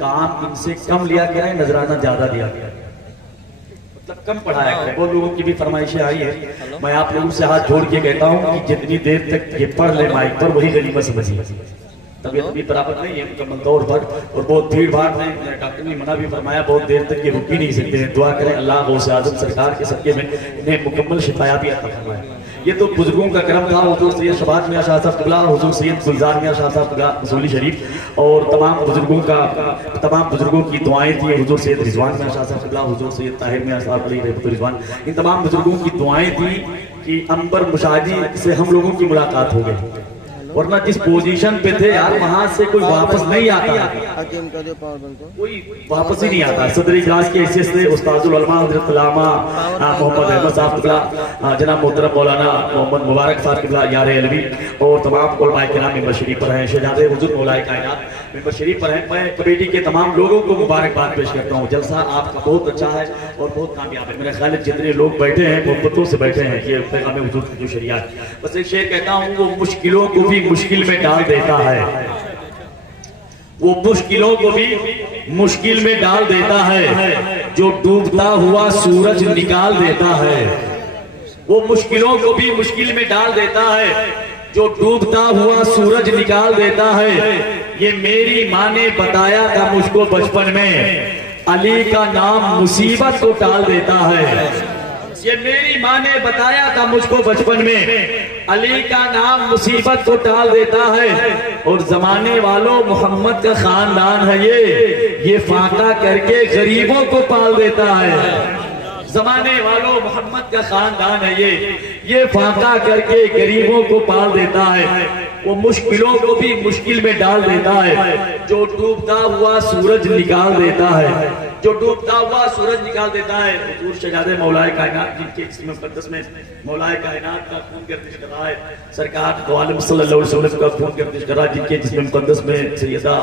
کام ان سے کم لیا گیا ہے، نذرانہ زیادہ دیا گیا ہے، مطلب کم پڑھایا گیا ہے. وہ لوگوں کی بھی فرمائشیں آئی ہے. میں آپ لوگوں سے ہاتھ جوڑ کے کہتا ہوں کہ جتنی دیر تک یہ پڑھ لے مائک پر وہی غنیمت سمجھیے. طبیعت بھی برابر نہیں ہے مکمل طور پر، اور بہت بھیڑ بھاڑ میں ڈاکٹر نے منع بھی فرمایا، بہت دیر تک یہ رک بھی نہیں سکتے ہیں. دعا کریں اللہ غوث اعظم سرکار کے صدقے میں انہیں مکمل شفایابی عطا فرمائے. یہ تو بزرگوں کا کرم تھا. حضور سید شبات میاں شاہ صاحب قبلہ، حضور سید گلزار میاں شاہ صاحب قبلہ مسولی شریف، اور تمام بزرگوں کی دعائیں تھیں. حضور سید رضوان میاں شاہ صاحب قبلہ، حضور سید طاہر میاں صاحب علیہ رحمۃ رضوان، ان تمام بزرگوں کی دعائیں تھیں کہ عنبر مشاہدی سے ہم لوگوں کی ملاقات ہو گئی. ورنہ جس پوزیشن پہ تھے یار وہاں سے کوئی واپس نہیں آتا، کوئی واپس ہی نہیں آتا. صدر اجلاس کے حیثیت سے استاذ العلماء حضرت علامہ محمد احمد صاحب قبلہ، جناب محترم مولانا محمد مبارک صاحب قبلہ یار علوی، اور تمام علماء کرام ممبر شریف پر ہیں، شہزاد حضور مولائے کائنات ممبر شریف پر ہیں. میں کمیٹی کے تمام لوگوں کو مبارکباد پیش کرتا ہوں. جلسہ آپ کا بہت اچھا ہے اور بہت کامیاب ہے. میرے خیال ہے جتنے لوگ بیٹھے ہیں محبتوں سے بیٹھے ہیں. یہ پیغام حضور کی جو شریعت، بس ایک شعر کہتا ہوں، وہ مشکلوں کو بھی مشکل میں ڈال دیتا ہے، وہ مشکلوں کو بھی مشکل میں ڈال دیتا ہے، جو ڈوبتا ہوا سورج نکال دیتا ہے. وہ مشکلوں کو بھی مشکل میں ڈال دیتا ہے، جو ڈوبتا ہوا سورج نکال دیتا ہے. یہ میری ماں نے بتایا تھا مجھ کو بچپن میں، علی کا نام مصیبت کو ٹال دیتا ہے. یہ میری ماں نے بتایا تھا مجھ کو بچپن میں، علی کا نام مصیبت کو ٹال دیتا ہے. اور زمانے والوں محمد کا خاندان ہے یہ فاقہ کر کے غریبوں کو پال دیتا ہے. زمانے والوں محمد کا خاندان ہے یہ فاقہ کر کے غریبوں کو پال دیتا ہے. وہ مشکلوں کو بھی مشکل میں ڈال دیتا ہے، جو ڈوبتا ہوا سورج نکال دیتا ہے، جو ڈوبتا ہوا سورج نکال دیتا ہے. حضور شہزادے مولائے کائنات جن کے جسم مقدس میں مولائے کائنات کا خون گردش کر رہا ہے، سرکار دو عالم صلی اللہ علیہ وسلم کا خون گردش کر رہا ہے، جن کے جسم مقدس میں سیدہ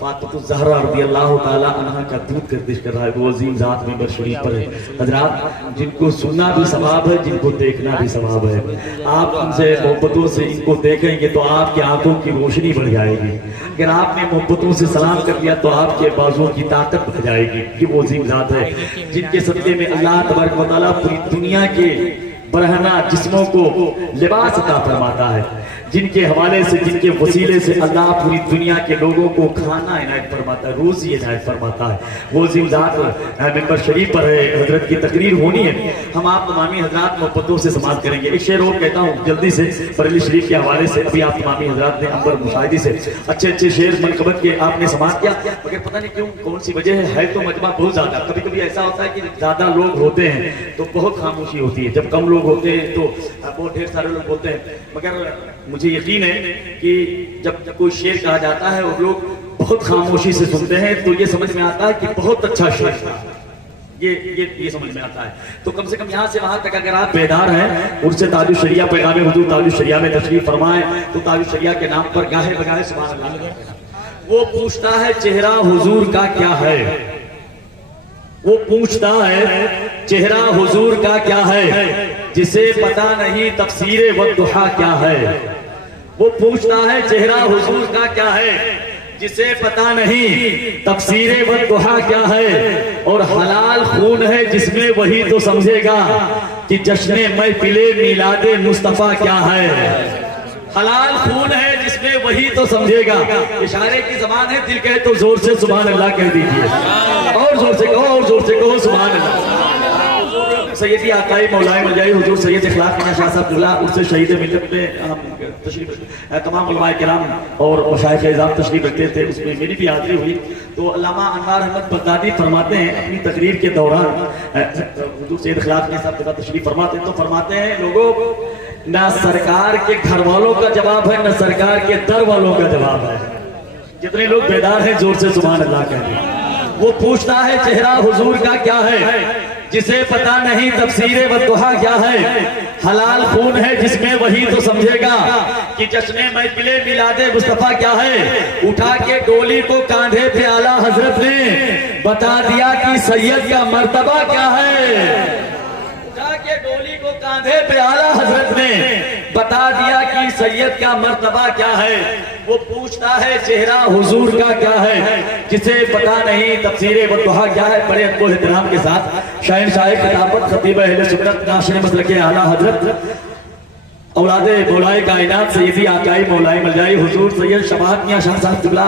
فاطمہ الزہرا رضی اللہ تعالی عنہ کا دودھ گردش کر رہا ہے. وہ عظیم ذات ممبر شریف پر ہے. حضرات جن کو سننا بھی ثواب ہے، جن کو دیکھنا بھی ثواب ہے. آپ ان سے محبتوں سے ان کو دیکھیں گے تو آپ کی آنکھوں کی روشنی بڑھ جائے گی. اگر آپ نے محبتوں سے سلام کر دیا تو آپ کے بازوں کی طاقت بڑھ جائے گی. یہ وہ عظیم ذات ہے جن کے صدقے میں اللہ تبارک و تعالیٰ پوری دنیا کے برہنہ جسموں کو لباس عطا فرماتا ہے، جن کے حوالے سے، جن کے وسیلے سے اللہ پوری دنیا کے لوگوں کو کھانا عنایت فرماتا ہے، روزی عنایت فرماتا ہے. وہ عظیم ذات ممبر شریف پر ہے. حضرت کی تقریر ہونی ہے، ہم آپ تمامی حضرات محبتوں سے سماعت کریں گے. ایک شعر اور کہتا ہوں جلدی سے بریلی شریف کے حوالے سے. ابھی آپ تمامی حضرات نے عنبر مشاہدی سے اچھے شعر منقبت کے آپ نے سماعت کیا، مگر پتہ نہیں کیوں کون سی وجہ ہے تو مجمع بہت زیادہ. کبھی کبھی ایسا ہوتا ہے کہ زیادہ لوگ ہوتے ہیں تو بہت خاموشی ہوتی ہے، جب کم لوگ ہوتے ہیں تو بہت ڈھیر سارے لوگ ہوتے ہیں. مگر مجھے یقین ہے کہ جب کوئی شعر کہا جاتا ہے اور لوگ بہت خاموشی سے سنتے ہیں تو یہ سمجھ میں آتا ہے کہ بہت اچھا شعر تھا. یہ سمجھ میں آتا ہے. تو کم سے کم یہاں سے وہاں تک اگر آپ بیدار ہیں، ان سے تاج الشریعہ پیغام حضور تاج الشریعہ میں تشریف فرمائیں تو تاج الشریعہ کے نام پر گاہے بگاہے سبحان اللہ. وہ پوچھتا ہے چہرہ حضور کا کیا ہے، وہ پوچھتا ہے چہرہ حضور کا کیا ہے، جسے پتا نہیں تفسیر والضحیٰ کیا ہے. وہ پوچھتا ہے چہرہ حضور کا کیا ہے، جسے پتا نہیں تفسیر والضحیٰ کیا ہے. اور حلال خون ہے جس میں وہی تو سمجھے گا کہ جشن محفل میلاد مصطفیٰ کیا ہے. حلال خون ہے جس میں وہی تو سمجھے گا. اشارے کی زبان ہے، دل کہے تو زور سے سبحان اللہ کہہ دیجئے، اور زور سے کہو، اور زور سے کہو سبحان اللہ. سیدی آقائی مولائی ملجائی حضور سید اخلاق میاں شاہ صاحب قبلہ، اس سے شہید ملت میں تشریف تمام علماء کرام اور مشائخ اعظام تشریف رکھتے تھے. اس میں میری بھی حاضری ہوئی. تو علامہ انوار احمد بغدادی فرماتے ہیں اپنی تقریر کے دوران، حضور سید اخلاق میاں صاحب قبلہ تشریف فرماتے ہیں تو فرماتے ہیں لوگوں نہ سرکار کے گھر والوں کا جواب ہے، نہ سرکار کے در والوں کا جواب ہے. جتنے لوگ بیدار ہیں زور سے سبحان اللہ کہتے ہیں. وہ پوچھتا ہے چہرہ حضور کا کیا ہے، جسے پتا نہیں تفسیر والضحیٰ کیا ہے. حلال خون ہے جس میں وہی تو سمجھے گا کہ جشن محفل میلاد مصطفیٰ کیا ہے. اٹھا کے ڈولی کو کاندھے پہ اعلیٰ حضرت نے بتا دیا کہ سید کا مرتبہ کیا ہے. اٹھا کے ڈولی کو کاندھے پہ اعلیٰ حضرت نے بتا دیا کہ سید کا مرتبہ کیا ہے. وہ پوچھتا ہے چہرہ حضور کا کیا ہے, جسے پتا نہیں تفسیر والضحیٰ کیا ہے. بڑے ادب و احترام کے ساتھ شہنشاہ خطابت خطیب اہل سنت ناشر مسلک اعلیٰ حضرت اولاد مولائے کائنات سیدی آقائی مولائے ملجائی حضور سید شفاعت میاں شاہ صاحب قبلہ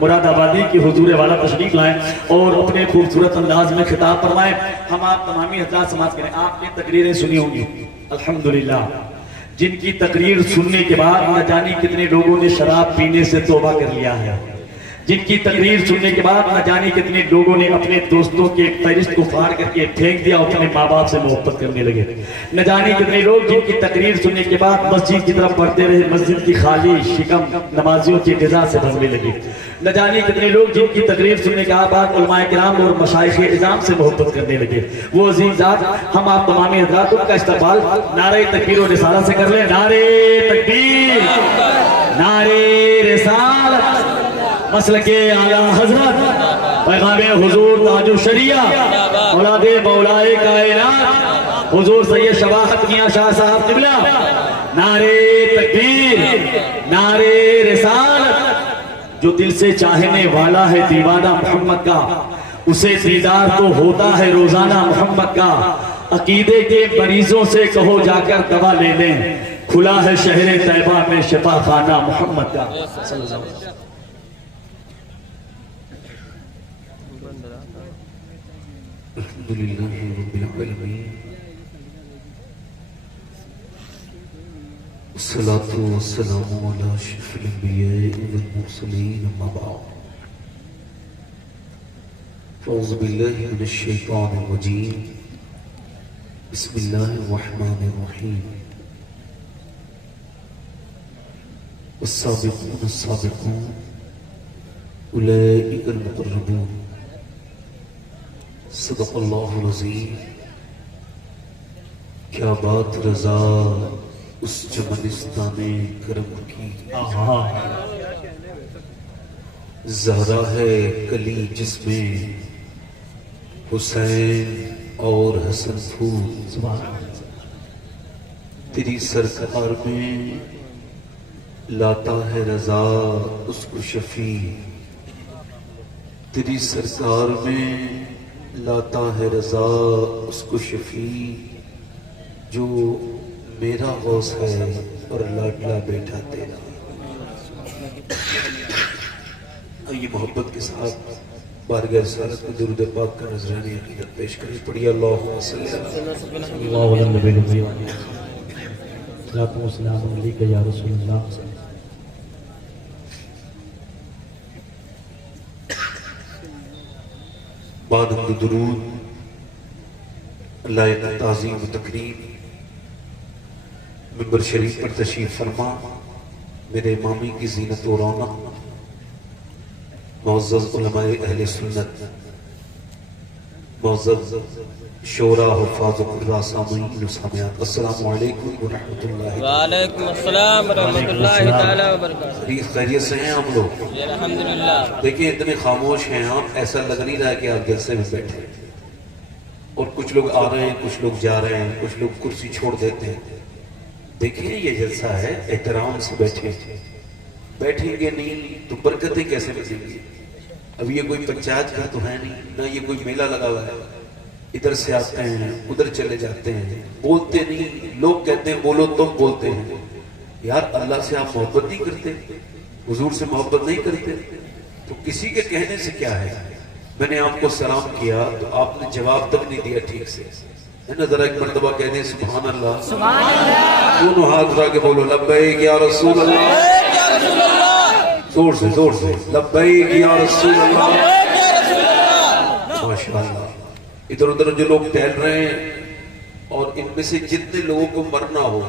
مراد آبادی کی حضور والا تشریف لائیں اور اپنے خوبصورت انداز میں خطاب فرمائیں. ہم آپ تمامی حضرات سماعت کریں. آپ نے تقریریں سنی ہوں گی الحمدللہ, جن کی تقریر سننے کے بعد نہ جانے کتنے لوگوں نے شراب پینے سے توبہ کر لیا ہے, جن کی تقریر سننے کے بعد نہ جانے کتنے لوگوں نے اپنے دوستوں کے فہرست کو پھاڑ کر کے پھینک دیا اور اپنے ماں باپ سے محبت کرنے لگے. نہ جانے کتنے لوگ جن کی تقریر سننے کے بعد مسجد کی طرف بڑھتے رہے, مسجد کی خالی شکم نمازیوں کی غذا سے بھرنے لگے. نہ جانے کتنے لوگ جن کی تقریر سننے کے بعد علماء کرام اور مشائخ اعظام سے محبت کرنے لگے. وہ عظیم ذات ہم آپ تمام حضرات ان کا استقبال نعرہ تکبیر و رسالت سے کر لیں. نعرہ تکبیر, نعرہ رسالت, مسلک اعلیٰ حضرت پیغام حضور تاج الشریعہ اولاد مولائے کائنات حضور سید شفاعت میاں شاہ صاحب قبلہ. نعرہ تکبیر, نعرہ رسالت. جو دل سے چاہنے والا ہے دیوانہ محمد کا, اسے دیدار تو ہوتا ہے روزانہ محمد کا. عقیدے کے مریضوں سے کہو جا کر دوا لے لیں, کھلا ہے شہر طیبہ میں شفا خانہ محمد کا. الحمدللہ رب العالمین, الصلاة والسلام علی اشرف الانبیاء والمرسلین, اما بعد. اعوذ باللہ من الشیطان الرجیم, بسم اللہ الرحمن الرحیم. والسابقون السابقون اولئک المقربون. صدق اللہ العظیم. کیا بات رضا اس چمنستان کرم کی, زہرا ہے کلی جس میں حسین اور حسن پھول. تیری سرکار میں لاتا ہے رضا اس کو شفیع, تیری سرکار میں لاتا ہے رضا اس کو شفیع, جو میرا غوث ہے اور لاڈلا بیٹا تیرا. آئیے محبت کے ساتھ بارگاہ رسالت میں درود پاک کا نذرانہ عقیدت پیش کریں. پڑھیے اللہم صلی اللہ علیہ وسلم. صلاۃ و سلام علیک یا رسول اللہ. بانند درود, لائق تعظیم و تکریم, ممبر شریف پر تشریف فرما میرے امامی کی زینت و رونق, معزز علماء اہل سنت, معزز شورا حفاظ و قراء سامعین و سامعات, السلام علیکم ورحمۃ اللہ. وعلیکم السلام ورحمۃ اللہ تعالی وبرکاتہ. خیریت سے ہیں ہم لوگ؟ الحمدللہ. دیکھیں اتنے خاموش ہیں آپ, ایسا لگ نہیں رہا ہے کہ آپ جلسے میں بیٹھے ہیں. اور کچھ لوگ آ رہے ہیں, کچھ لوگ جا رہے ہیں, کچھ لوگ کرسی چھوڑ دیتے ہیں. دیکھیں یہ جلسہ ہے, احترام سے بیٹھے, بیٹھیں گے نہیں تو برکتیں کیسے ملیں گی. اب یہ کوئی پنچایت کا تو ہے نہیں, نہ یہ کوئی میلہ لگا ہوا ہے. ادھر سے آتے ہیں ادھر چلے جاتے ہیں, بولتے نہیں. لوگ کہتے ہیں بولو تم بولتے ہیں. یار اللہ سے آپ محبت نہیں کرتے, حضور سے محبت نہیں کرتے, تو کسی کے کہنے سے کیا ہے. میں نے آپ کو سلام کیا تو آپ نے جواب تک نہیں دیا ٹھیک سے, ہے نا. ذرا ایک مرتبہ کہہ دیں سبحان اللہ, سبحان اللہ. دونوں ہاتھ اٹھا کے بولو لبیک یا رسول اللہ. زور سے زور سے لبیک یا رسول اللہ. ماشاءاللہ. ادھر ادھر جو لوگ ٹہل رہے ہیں, اور ان میں سے جتنے لوگوں کو مرنا ہو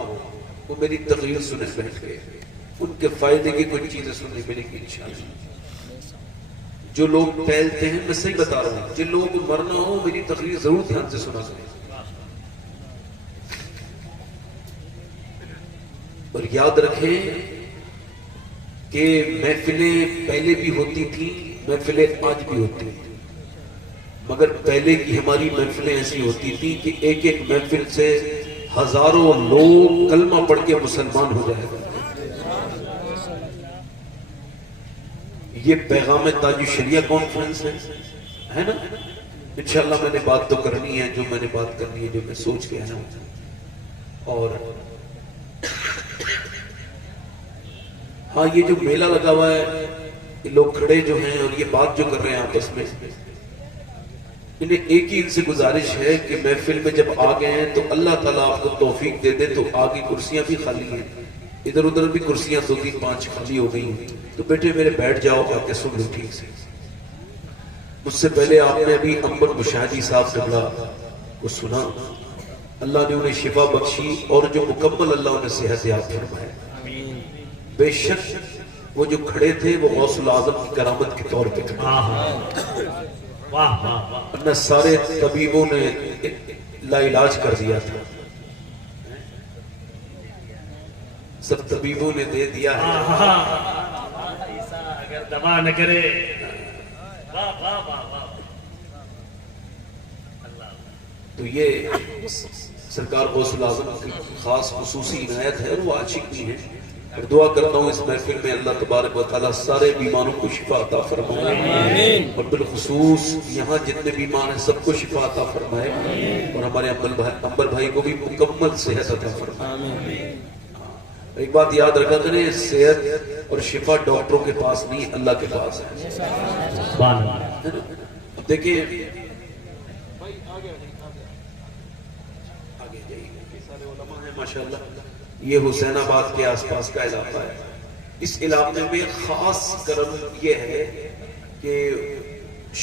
وہ میری تقریر سنے بیٹھ گئے, ان کے فائدے کی کوئی چیزیں سننے ملے گی انشاءاللہ. جو لوگ ٹہلتے ہیں, میں صحیح بتا رہا ہوں, جن لوگوں کو مرنا ہو میری تقریر ضرور دھیان سے سنا کریں. اور یاد رکھیں کہ محفلیں پہلے بھی ہوتی تھیں, محفلیں آج بھی ہوتی ہیں, مگر پہلے کی ہماری محفلیں ایسی ہوتی تھی کہ ایک ایک محفل سے ہزاروں لوگ کلمہ پڑھ کے مسلمان ہو جائے گا. یہ پیغام تاج الشریعہ کانفرنس ہے نا. انشاءاللہ میں نے بات تو کرنی ہے جو میں نے بات کرنی ہے, جو میں سوچ کے آیا ہوں. اور ہاں یہ جو میلہ لگا ہوا ہے, یہ لوگ کھڑے جو ہیں اور یہ بات جو کر رہے ہیں آپس میں, انہیں ایک ہی ان سے گزارش ہے کہ محفل میں جب آ گئے ہیں تو اللہ تعالیٰ آپ کو توفیق دے دے تو آگے کرسیاں بھی خالی ہیں, ادھر ادھر بھی کرسیاں 2 3 5 خالی ہو گئی ہیں, تو بیٹے میرے بیٹھ جاؤ آ کے سن لو ٹھیک سے. مجھ سے پہلے آپ نے ابھی امبر مشاہدی صاحب قبلہ کو سنا, اللہ نے انہیں شفا بخشی اور جو مکمل اللہ انہیں صحت یاب فرمائے. بے شک وہ جو کھڑے تھے وہ غوث العظم کی کرامت کے طور پہ کھڑے, ورنہ سارے طبیبوں نے لا علاج کر دیا تھا, سب طبیبوں نے دے دیا ہے. اگر دوا نہ کرے تو یہ سرکار غوث العظم کی خاص خصوصی عنایت ہے اور وہ عاشق بھی ہیں. اور دعا کرتا ہوں اس محفل میں اللہ تبارک و تعالیٰ سارے بیماروں کو شفا عطا فرمائے, اور بالخصوص یہاں جتنے بیمار ہیں سب کو شفا عطا فرمائے, اور ہمارے امبر بھائی کو بھی مکمل صحت عطا فرمائے. ایک بات یاد رکھا کریں, صحت اور شفا ڈاکٹروں کے پاس نہیں, اللہ کے پاس ہے. اب دیکھیں آگے جائیے, سارے علماء ہیں ماشاءاللہ. یہ حسین آباد کے آس پاس کا علاقہ ہے. اس علاقے میں خاص کرم یہ ہے کہ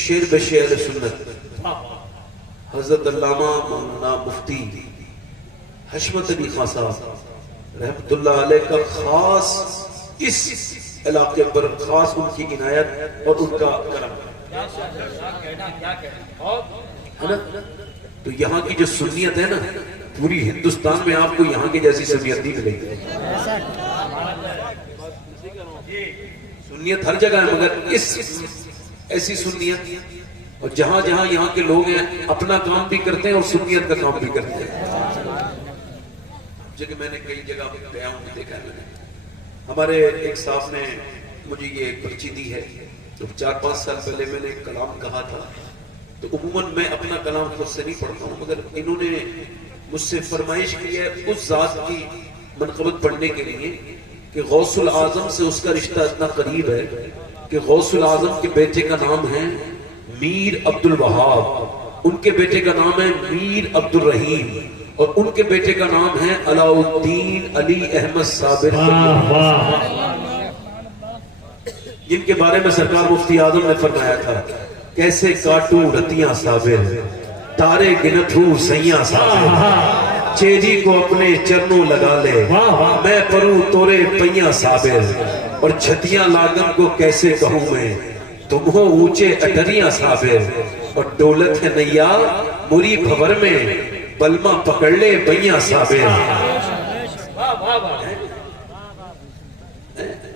شیر بشیر سنت حضرت علامہ مولانا مفتی حشمت علی خان صاحب رحمت اللہ علیہ کا خاص اس علاقے پر خاص ان کی عنایت اور ان کا کرم ہے نا. تو یہاں کی جو سنیت ہے نا, پوری ہندوستان میں آپ کو یہاں کی جیسی سنیت نہیں ملے گی. سنیت ہر جگہ ہے مگر اس ایسی سنیت, اور جہاں جہاں یہاں کے لوگ ہیں اپنا کام بھی کرتے ہیں اور سنیت کا کام بھی کرتے ہیں. جگہ میں نے کئی جگہ گیا ہوں, دیکھا ہے میں نے. ہمارے ایک صاحب نے مجھے یہ پرچی دی ہے, تو 4 5 سال پہلے میں نے ایک کلام کہا تھا. تو عموماً میں اپنا کلام خود سے نہیں پڑھتا ہوں, مگر انہوں نے مجھ سے فرمائش کی ہے اس ذات کی منقبت پڑھنے کے لیے کہ غوث العظم سے اس کا رشتہ اتنا قریب ہے کہ غوث العظم کے بیٹے کا نام ہے میر عبد الوہاب, ان کے بیٹے کا نام ہے میر عبد الرحیم, اور ان کے بیٹے کا نام ہے علاء الدین علی احمد صابر, جن کے بارے میں سرکار مفتی اعظم نے فرمایا تھا کیسے کاٹوں رتیاں صابر, تارے گنت ہوں سیاں صابر, چیری کو اپنے چرنوں لگا لے, میں پروں تورے پیاں صابر, اور چھتیاں لاگم کو کیسے کہوں میں, تم ہو اونچے اٹریاں صابر, اور دولت ہے نیا مری بھور میں, بلما پکڑ لے بیاں صابر.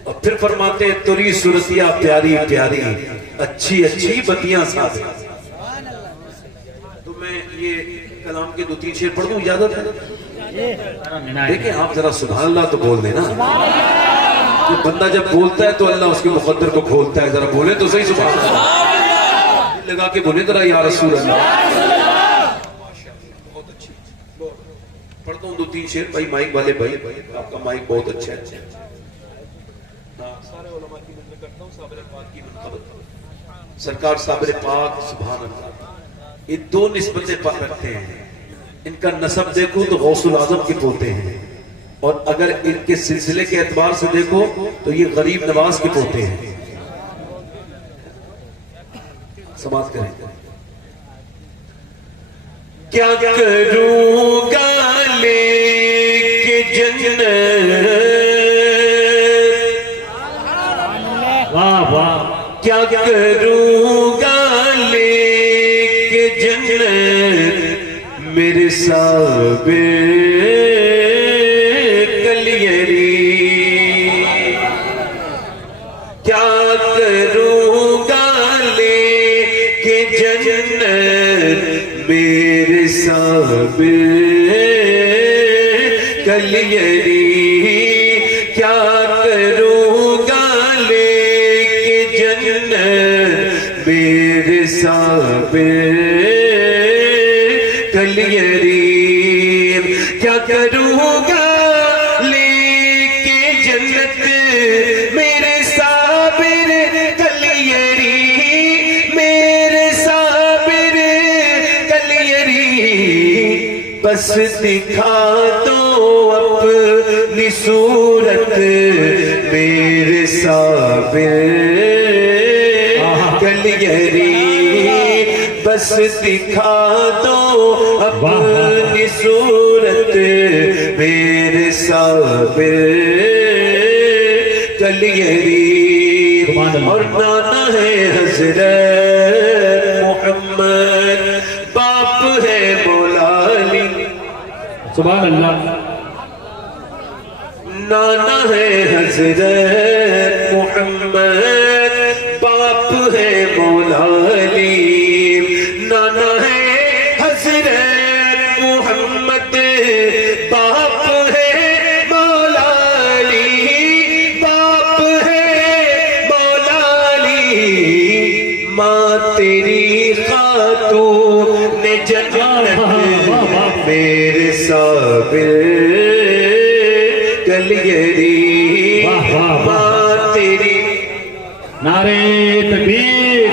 اور پھر فرماتے تری صورتیاں پیاری پیاری, اچھی اچھی بتیاں صابر. تو میں یہ کلام کے 2 3 شعر پڑھ دوں, اجازت ہے؟ دیکھیں آپ ذرا سبحان اللہ تو بول دیں نا. یہ بندہ جب بولتا ہے تو اللہ اس کے مقدر کو کھولتا ہے. ذرا بولیں تو صحیح سبحان اللہ, لگا کے بولیں ذرا یا رسول اللہ. بہت اچھی پڑھتا ہوں 2 3 شعر. بھائی مائک والے بھائی, آپ کا مائک بہت اچھا ہے. سارے علماء کی منت کرتا ہوں, صابر پاک کی منقبت. سرکار صابر پاک سبحان اللہ, یہ 2 نسبتیں پاک رکھتے ہیں. ان کا نسب دیکھو تو غوث العظم کے پوتے ہیں, اور اگر ان کے سلسلے کے اعتبار سے دیکھو تو یہ غریب نواز کے پوتے ہیں. سماعت کریں. کیا کروں گا لے کے جنت, کیا کروں گا لے کے جنت میرے صاحب کلیری, کیا کروں گا لے کے جنت میرے صاحب کلیری کیا کروں گا لے کے جنت میرے صابر کلیری کیا کروں گا لے کے جنت میرے صابر کلیری میرے صابر کلیری بس دکھا دو اپنی صورت میرے صابر کلیری بس دکھا دو اپنی صورت میرے صابر کلیری اور نانا ہے حضرت محمد باپ ہے مولا علی سبحان اللہ نانا ہے حضرت محمد باپ ہے مولا علی نانا ہے حضرت محمد باپ ہے مولا علی باپ ہے مولا علی ماں تیری خاتون جنت میرے صابر کلیری ماں تیری نعرے تکبیر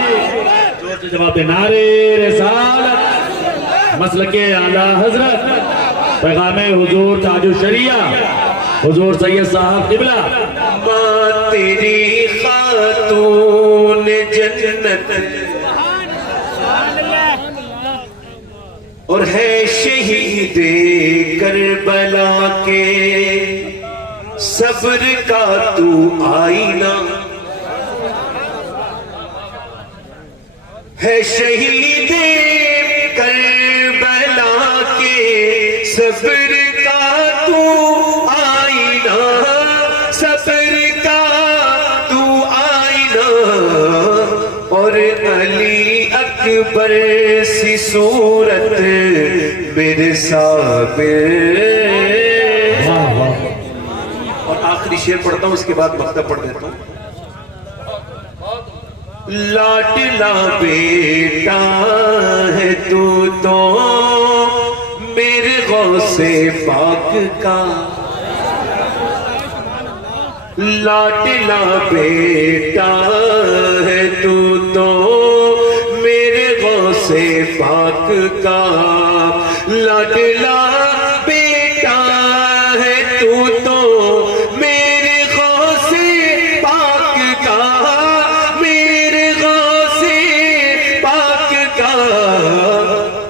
زور سے جواب دے نعرے رسالت مسلک اعلیٰ حضرت پیغام حضور تاج الشریعہ حضور سید صاحب قبلہ ماں تیری خاتون جنت اور ہے شہید کربلا کے صبر کا تو آئینہ ہے شہید کربلا کے صبر کا تو آئینہ صبر کا تو آئینہ اور علی اکبر سی صورت میرے صابر اور آخری شعر پڑھتا ہوں اس کے بعد مکتب پڑھ دیتا ہوں لاڈلا بیٹا ہے تو میرے غوث پاک کا لاڈلا بیٹا ہے تو میرے غوث پاک کا لاڈلا بیٹا ہے تو میرے غوث پاک کا میرے غوث پاک کا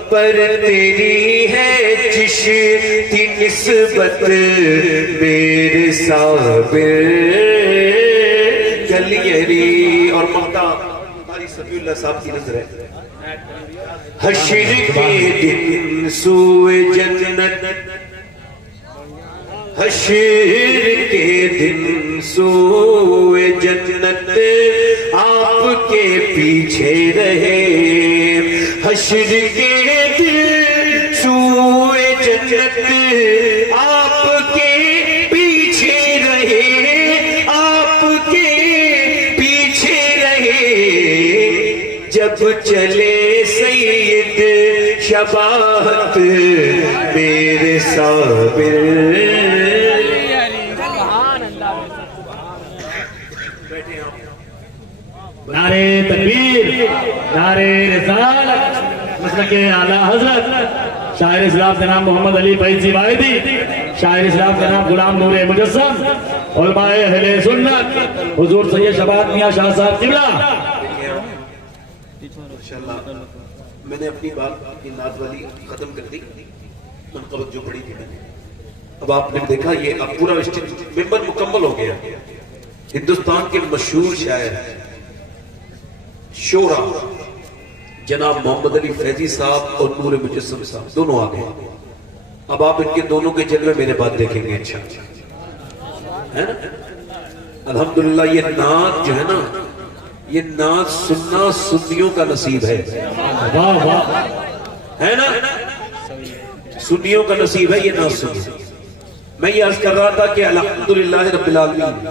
پر تیری ہے چشتی نسبت میرے صابر کلیری اور ممتا قاری صفی اللہ صاحب کی نظر ہے حشر کے دن سوئے جنت حشر کے دن سوئے جنت آپ کے پیچھے رہے حشر کے دن سوئے جنت آپ کے پیچھے رہے آپ کے پیچھے رہے جب چلے سید شباہت میرے صابر نعرے تکبیر نعرے رسالت مسلک اعلیٰ حضرت شاعر اسلام کا نام محمد علی فیضی واحدی شاعر اسلام کا نام غلام نور مجسم علماء اہل سنت حضور سید شباب میاں شاہ صاحب قبلہ ماشاءاللہ میں نے اپنی بات کی نعت والی ختم کر دی منقبت جو پڑھی تھی میں نے اب آپ نے دیکھا یہ اب پورا ممبر مکمل ہو گیا ہندوستان کے مشہور شاعر شعرا جناب محمد علی فیضی صاحب اور نور مجسم صاحب دونوں آ گئے اب آپ ان کے دونوں کے جلوے میرے بعد دیکھیں گے اچھا ہے نا الحمدللہ یہ نعت جو ہے نا یہ نعت سننا سنیوں کا نصیب ہے واہ واہ ہے نا سنیوں کا نصیب ہے یہ نعت سننا میں یہ عرض کر رہا تھا کہ الحمدللہ رب العالمین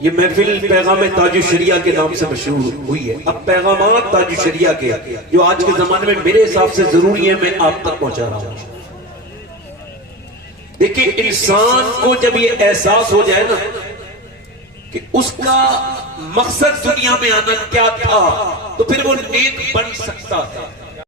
یہ محفل پیغام تاج الشریعہ کے نام سے مشہور ہوئی ہے. اب پیغامات تاج الشریعہ کے جو آج کے زمانے میں میرے حساب سے ضروری ہے میں آپ تک پہنچا رہا ہوں. دیکھیں انسان کو جب یہ احساس ہو جائے نا کہ اس کا مقصد دنیا میں آنا کیا تھا تو پھر وہ نیک بن سکتا ہے.